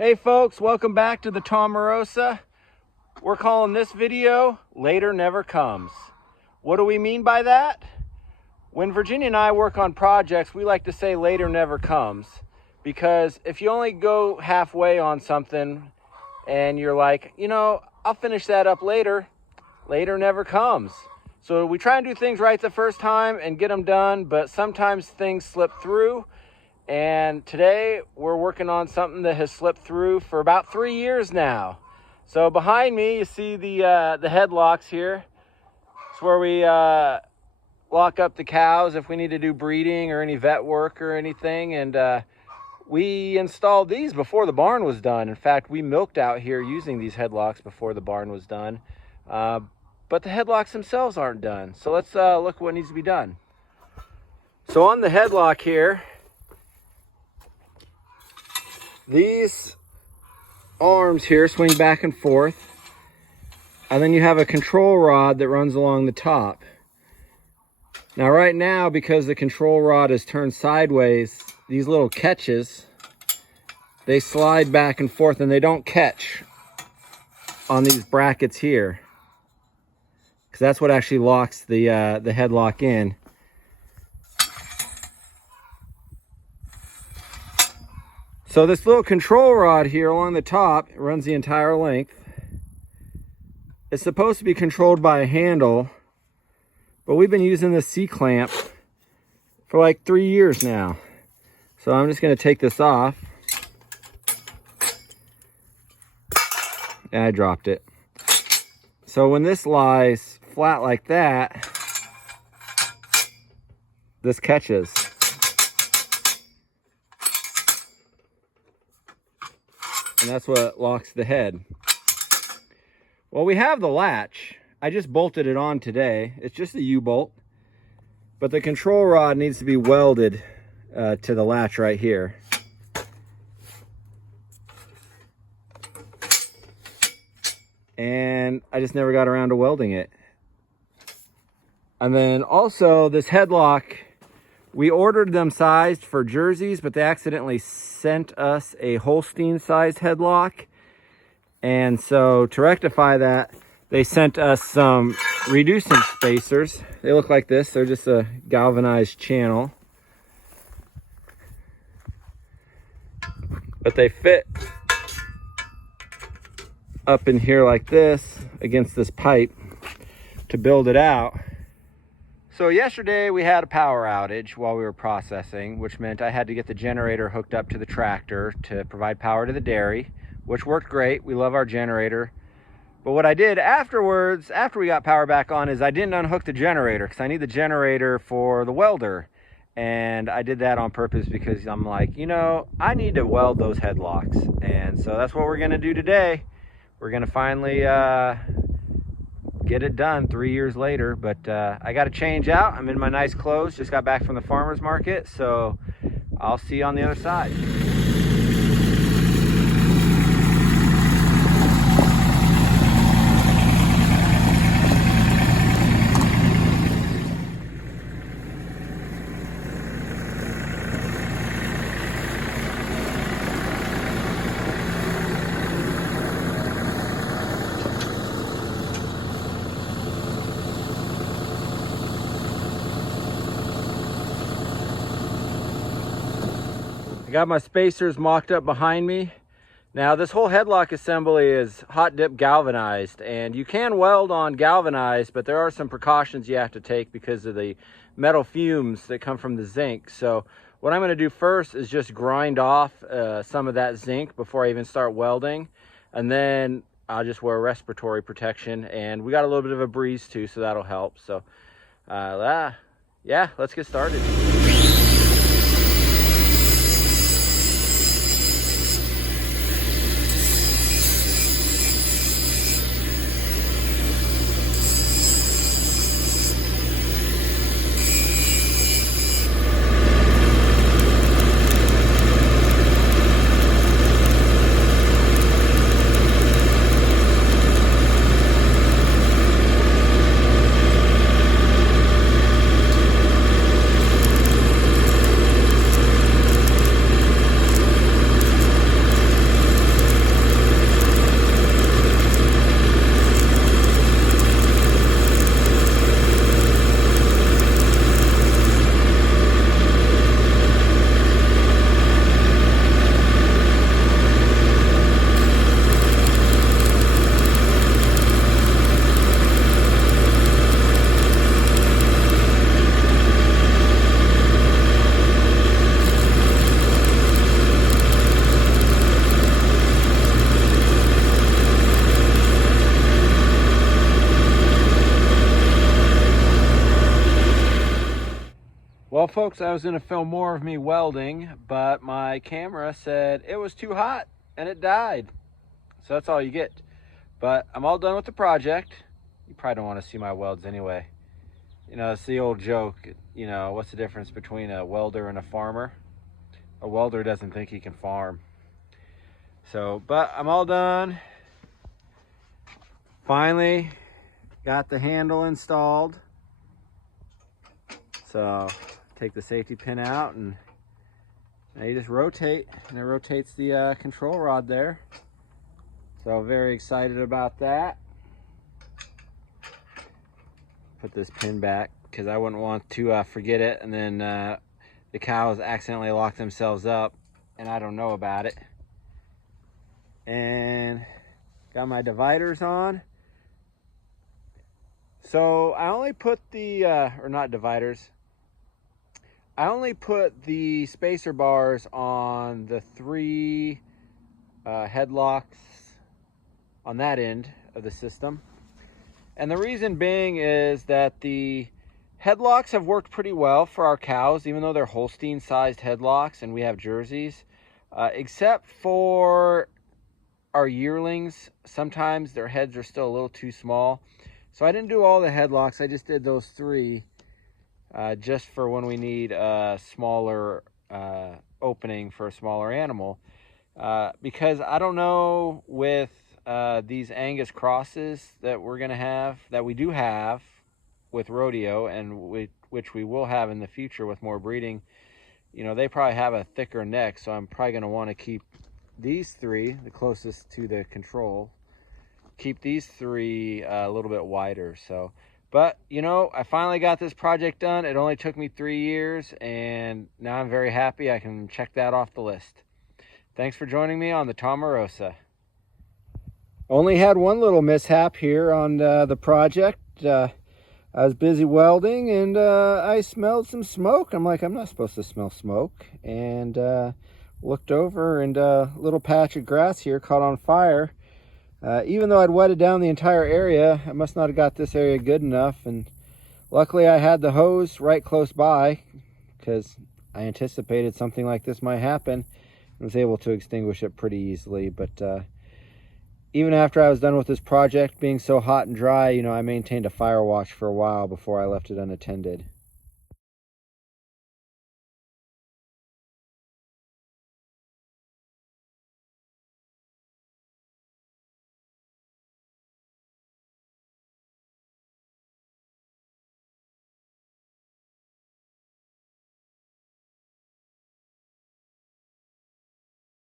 Hey folks, welcome back to the Tomarosa. We're calling this video Later Never Comes. What do we mean by that? When Virginia and I work on projects, we like to say later never comes, because if you only go halfway on something and you're like, you know, I'll finish that up later, later never comes. So we try and do things right the first time and get them done, but sometimes things slip through. And today we're working on something that has slipped through for about 3 years now. So behind me, you see the headlocks here. It's where we lock up the cows if we need to do breeding or any vet work or anything. And we installed these before the barn was done. In fact, we milked out here using these headlocks before the barn was done. But the headlocks themselves aren't done. So let's look what needs to be done. So on the headlock here, these arms here swing back and forth, and then you have a control rod that runs along the top. Now right now, because the control rod is turned sideways, these little catches, they slide back and forth and they don't catch on these brackets here, because that's what actually locks the headlock in. So this little control rod here along the top, it runs the entire length. It's supposed to be controlled by a handle, but we've been using this C-clamp for like 3 years now. So I'm just going to take this off. And I dropped it. So when this lies flat like that, this catches. And that's what locks the head. Well, we have the latch. I just bolted it on today. It's just a U-bolt. But the control rod needs to be welded to the latch right here. And I just never got around to welding it. And then also this headlock, we ordered them sized for jerseys, but they accidentally sent us a Holstein-sized headlock. And so to rectify that, they sent us some reducing spacers. They look like this. They're just a galvanized channel. But they fit up in here like this against this pipe to build it out. So yesterday we had a power outage while we were processing, which meant I had to get the generator hooked up to the tractor to provide power to the dairy, which worked great. We love our generator. But what I did afterwards, after we got power back on, is I didn't unhook the generator because I need the generator for the welder. And I did that on purpose because I'm like, you know, I need to weld those headlocks. And so that's what we're going to do today. We're going to finally get it done 3 years later, but I got to change out. I'm in my nice clothes, just got back from the farmer's market, so I'll see you on the other side. I got my spacers mocked up behind me. Now this whole headlock assembly is hot dip galvanized, and you can weld on galvanized, but there are some precautions you have to take because of the metal fumes that come from the zinc. So what I'm going to do first is just grind off some of that zinc before I even start welding, and then I'll just wear respiratory protection, and we got a little bit of a breeze too, so that'll help. So yeah, let's get started. Well, folks, I was going to film more of me welding, but my camera said it was too hot and it died. So that's all you get. But I'm all done with the project. You probably don't want to see my welds anyway. You know, it's the old joke, you know, what's the difference between a welder and a farmer? A welder doesn't think he can farm. So, but I'm all done. Finally got the handle installed. So take the safety pin out and now you just rotate, and it rotates the control rod there. So very excited about that. Put this pin back because I wouldn't want to forget it, and then the cows accidentally lock themselves up and I don't know about it. And got my dividers on. So I only put the, or not dividers, I only put the spacer bars on the 3 headlocks on that end of the system. And the reason being is that the headlocks have worked pretty well for our cows, even though they're Holstein sized headlocks and we have jerseys, except for our yearlings. Sometimes their heads are still a little too small. So I didn't do all the headlocks. I just did those 3 just for when we need a smaller opening for a smaller animal. Because I don't know with these Angus crosses that we're going to have, that we do have with rodeo, and which we will have in the future with more breeding, you know, they probably have a thicker neck. So I'm probably going to want to keep these 3, the closest to the control, keep these 3 a little bit wider. So, but you know, I finally got this project done. It only took me 3 years, and now I'm very happy. I can check that off the list. Thanks for joining me on the Tomarosa. Only had one little mishap here on the project. I was busy welding and I smelled some smoke. I'm like, I'm not supposed to smell smoke. And looked over, and a little patch of grass here caught on fire. Even though I'd wetted down the entire area, I must not have got this area good enough. And luckily I had the hose right close by because I anticipated something like this might happen. I was able to extinguish it pretty easily. But even after I was done with this project being so hot and dry, you know, I maintained a fire watch for a while before I left it unattended.